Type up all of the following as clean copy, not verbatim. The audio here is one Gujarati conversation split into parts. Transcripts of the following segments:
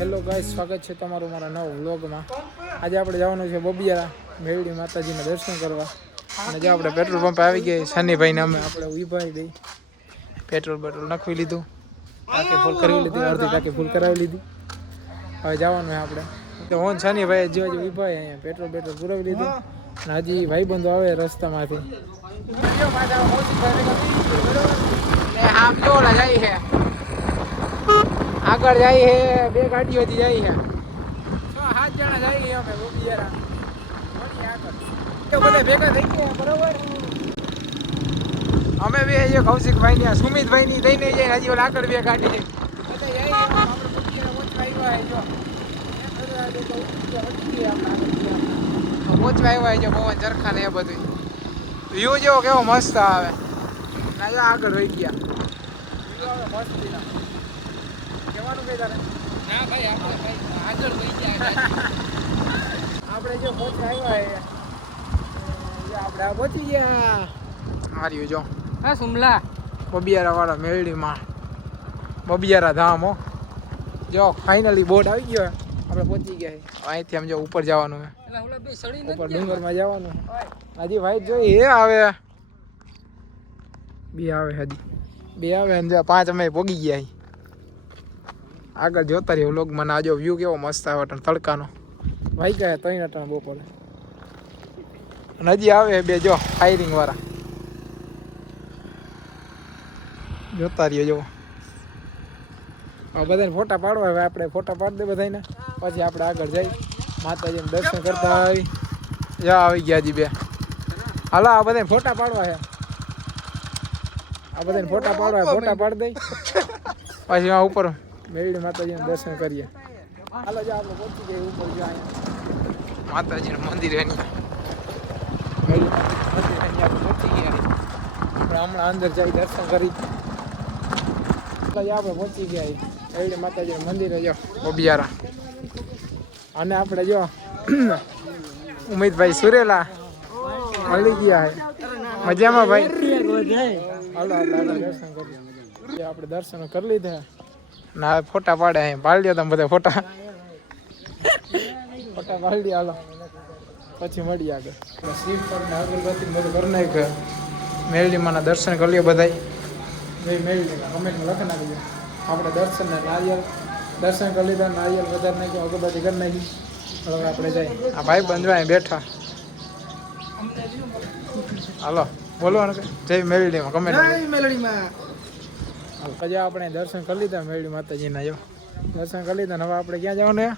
હેલો ગાઈસ, સ્વાગત છે તમારું મારા નવા વ્લોગમાં. આજે આપણે જવાનું છે બબિયારા મેરડી માતાજીના દર્શન કરવા. અને જો આપણે પેટ્રોલ પંપ આવી ગઈ, શનિભાઈને અમે આપણે ઉભાઈ દઈ પેટ્રોલ નાખવી લીધું, ટાંકી ફૂલ કરવી લીધી, અડધી ટાંકી ફૂલ કરાવી લીધી. હવે જવાનું આપણે તો હું શનિભાઈ જો ઉભાઈ અહીંયા પેટ્રોલ પુરાવી લીધું. અને હજી ભાઈબંધો આવે રસ્તામાંથી. આમ જો જાય છે આગળ જાય છે, બે ગાડીઓથી જાય છે, 6-7 જણા જાય છે. અમે બબિયારા બધા ભેગા થઈ ગયા બરોબર. અમે બે જે કૌશિકભાઈ ની સુમિતભાઈ ની દઈને જઈને હજી ઓલા આગળ બે ગાડી છે બધા જાય. આપણે પહોંચવા આવ્યા છે પવન ચરખા ને એ બધું વ્યૂ જેવો કેવો મસ્ત આવે. આગળ વહી ગયા વ્યૂ આવે મસ્તી ના કેવાનું કઈ તારે ના ભાઈ આપણે આગળ વહી ગયા. આપણે જો પહોંચવા આવ્યા આપણે પહોંચી ગયા. હાર્યું જો હા સુમલા બબિયારા વાળા મેરડીમાં બબિયારા ધામ હો. જો ફાઇનલી બોટ આવી ગયો, આપણે પહોંચી ગયા. અહીંથી આમ જો ઉપર જવાનું ઉપર ડુંગરમાં જવાનું. હજી ભાઈ જોઈ એ આવે બે આવે હજી બે આવે ને 5 અમે પોગી ગયા. આગળ જોતા રહ્યો લોક. મને આજો વ્યૂ કેવો મસ્ત આવે તડકાનો. ભાઈ કહે 3 અટાણ બપોરે અને હજી આવે બે જો ફાયરિંગ વાળા જોતા રહ્યો જો. બધાને ફોટા પાડવા હવે આપણે ફોટા પાડી દે બધાને, પછી આપણે આગળ જઈ માતાજીને દર્શન કરતા આવી. જા આવી ગયા હજી બે. હાલો આ બધાને ફોટા પાડવા છે, આ બધાને ફોટા પાડવા ફોટા પાડી દઈ પછી આ ઉપર મેરડી માતાજીનું દર્શન કરીએ. હાલો જો આપણે પહોંચી ગયા ઉપર. જો અહીંયા માતાજીનું મંદિર એની મેરડી માતાજીનું મંદિર આપણે પહોંચી ગયા. આપણે હમણાં અંદર જઈ દર્શન કરી. આપણે પહોંચી ગયા મેરડી માતાજીનું મંદિર જો બબિયારા. અને આપણે જો ઉમેદભાઈ સુરેલા મળી ગયા છે મજામાં ભાઈ. હાલો આપણે દર્શન કરીએ. આપણે દર્શન કરી લીધા ના ફોટા પાડે પાડી દો તમે બધા ફોટા પાડી દો. હાલો પછી મળીએ આગળ. શ્રીફ પર અગરબત્તી બધું કરી નાખ્યું. મેરડીમાંના દર્શન કરી લ્યો બધા. મેરડીમાં કમેન્ટમાં લખી નાખજો. આપણે દર્શન કરી લીધા, નારિયેલ વધારે નાખ્યું, અગરબત્તી કરી નાખી. હવે આપણે જઈએ. આ ભાઈ બંધવાય બેઠા. હાલો બોલવાનું કે જય મેરડીમાં કમેન્ટ મેરડીમાં. પછી આપણે દર્શન કરી લીધા મેરડી માતાજીના. જો દર્શન કરી લીધા. હવે આપણે ક્યાં જવાનું છે?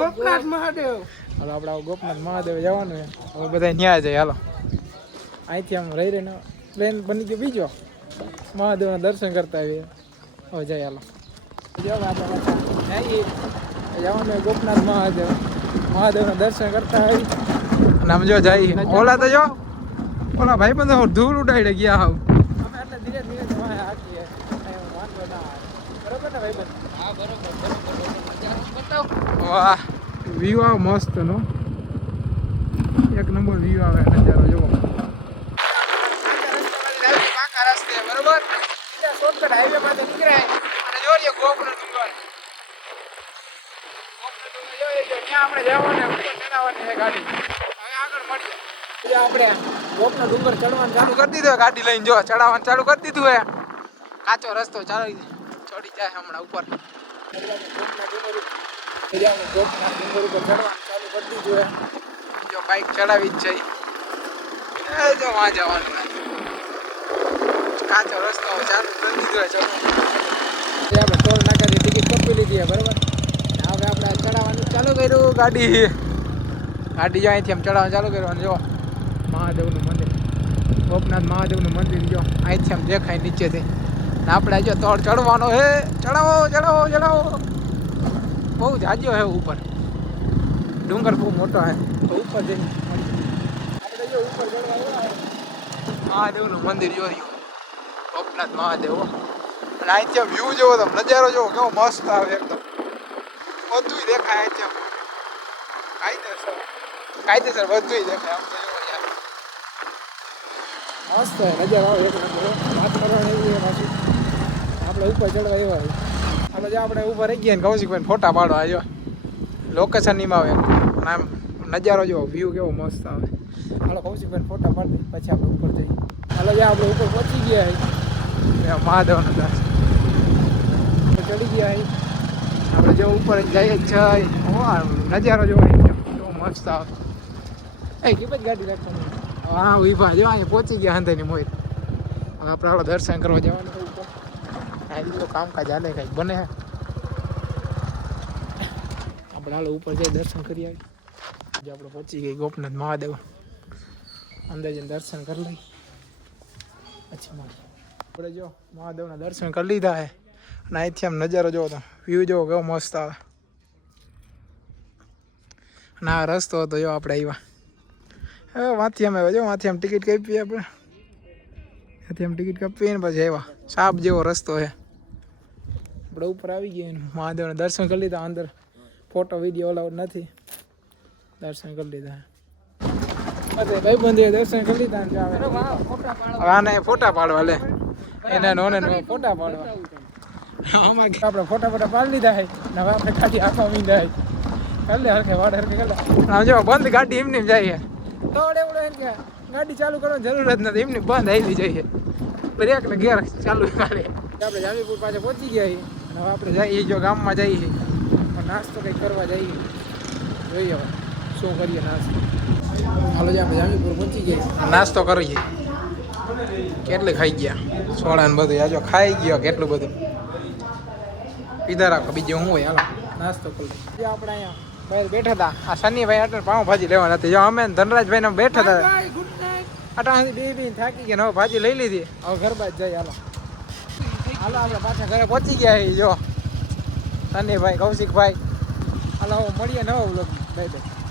ગોપનાથ મહાદેવ. હાલો આપણે ગોપનાથ મહાદેવ જવાનું છે. હવે બધા ન્યા જાય. હાલો અહીંથી આમ રહી રહીને પ્લેન બની ગયો બીજો. મહાદેવના દર્શન કરતા આવીએ. હવે જાય. હાલો જવાનું ગોપનાથ મહાદેવના દર્શન કરતા આવી. અને આમ જો જાય ઓલા તો જો ઓલા ભાઈ બંધ ધૂળ ઉડાડી ગયા. હાવ અમે એટલે ધીરે ધીરે હાકીએ વાંધો ના આવે. બરોબર ને ભાઈ બંધ? હા બરોબર. વાહ વ્યૂ આવે મસ્ત નો, એક નંબર વ્યૂ આવે. નજારો જોવો પાકા રસ્તે બરોબર. શોર્ટકટ હાઈવે પાસે નીકળાય અને જોઈએ ગોપનો ડુંગર. ત્યાં આપણે જવાનું ચડાવવાની છે ગાડી. હવે આગળ મળીએ. આપણે ગોપનો ડુંગર ચડવાનું ચાલુ કરી દીધું. ગાડી લઈને જો ચડાવવાનું ચાલુ કરી દીધું હે. કાચો રસ્તો ચડી જાય હમણાં ઉપર. ગોપના ડુંગર ઉપર ચડવાનું ચાલુ કરી દીધું હે. જો બાઇક ચડાવી જ જઈ જો વાં જવાનું. કાચો રસ્તો ચાલુ કરી દીધો હે ચડવાનું. આપણે ટોલ નાકાથી ટિકિટ કપી લીધી હે બરાબર. હવે આપણે ચડાવવાનું ચાલુ કર્યું. ગાડી જો અહીંથી આમ ચડાવવાનું ચાલુ કર્યું. જો મહાદેવનું મંદિર, ગોપનાથ મહાદેવનું મંદિર જો અહીંથી આમ દેખાય નીચેથી. ને આપણે જો તોડ ચડવાનો હે. ચડાવો બહુ જાજો હે ઉપર. ડુંગર બહુ મોટો હે. તો ઉપર જઈને આપણે જો ઉપર ચડવા મહાદેવનું મંદિર જોયું ગોપનાથ મહાદેવ. અને અહીંથી આમ વ્યૂ જોવો તમે, નજારો જોવો કેવો મસ્ત આવે. એકદમ બધું દેખાય અહીંથી કાયદેસર બધું દેખાય. આમ તો મસ્ત નજારો આવે એક નંબર. વાતાવરણ એવું પાછું આપણે ઉપર ચડવા એવા હાલો જો આપણે ઊભા રહી ગયા ને કૌશિકભાઈ ફોટા પાડો આજો લોકેશન નીમાં આવે આમ નજારો જો વ્યૂ કેવો મસ્ત આવે હાલો કૌશિકભાઈ ફોટા પાડી પછી આપણે ઉપર જઈએ હાલો જો આપણે ઉપર પહોંચી ગયા મહાદેવનો દર્શન ચડી ગયા આપણે જો ઉપર જઈએ છે નજારો જોવા કેવો મસ્ત આવે એ કે પછી ગાડી રાખવાની હા વિભા જો અહીંયા પહોંચી ગયા હંધાઈની મોર હવે આપણે હાલો દર્શન કરવા જવાનું ઉપર આ કામકાજ હાલે કંઈક બને આપણે હાલો ઉપર જઈ દર્શન કરી આવી જો આપણે પહોંચી ગઈ ગોપનાથ મહાદેવ અંદર જઈને દર્શન કરી લઈ પછી આપણે જો મહાદેવના દર્શન કરી લીધા હે અને અહીંથી આમ નજારો જોવો તો વ્યૂ જોવો કેવો મસ્ત આવે અને આ રસ્તો હતો જો આપણે આવ્યા હવે વાંથી અમે જો વાંથી આમ ટિકિટ કાપીએ આપણે ત્યાંથી આમ ટિકિટ કાપીએ ને પછી આવ્યા સાપ જેવો રસ્તો છે આપણે ઉપર આવી ગયા મહાદેવના દર્શન કરી લીધા અંદર ફોટો વિડીયો અલાઉડ નથી દર્શન કરી લીધા ભાઈ બંધીએ દર્શન કરી લીધા આને ફોટા પાડવા લે એને નોને ફોટા પાડવા આપણે ફોટા પાડી લીધા છે હવે આપણે ગાડી આખા મીંડા કરી લે હરખે વાડ હરખે કરી જો બંધ ગાડી એમને જાય દોડ એવડે કે ગાડી ચાલુ કરવાની જરૂર જ નથી એમને બંધ આવી જાય બ્રેક ને ગેર ચાલુ કરે આપણે જામીપુર પાસે પહોંચી ગયા છીએ અને હવે આપણે જઈએ જો ગામમાં જઈએ નાસ્તો કંઈક કરવા જઈએ જોઈએ હવે શું કરીએ નાસ્તો હાલો જે આપણે જામીપુર પહોંચી ગયા નાસ્તો કરીએ કેટલે ખાઈ ગયા સોડા ને બધું આજો ખાઈ ગયો કેટલું બધું પીધા રાખો બીજું શું હોય હાલો નાસ્તો કરી લઈએ આપણે અહીંયા બહાર બેઠા હતા આ શનિભાઈ અટલ પાઉંભાજી લેવા નથી જો અમે ધનરાજભાઈ બેઠા હતા અટાણાથી બે થાકી ગયા હવે ભાજી લઈ લીધી હવે ઘર બાદ જઈએ હાલો હાલો આપણે પાછા ઘરે પહોંચી ગયા જો શનિભાઈ કૌશિકભાઈ હાલો મળીએ નવો વ્લોગ બાય બાય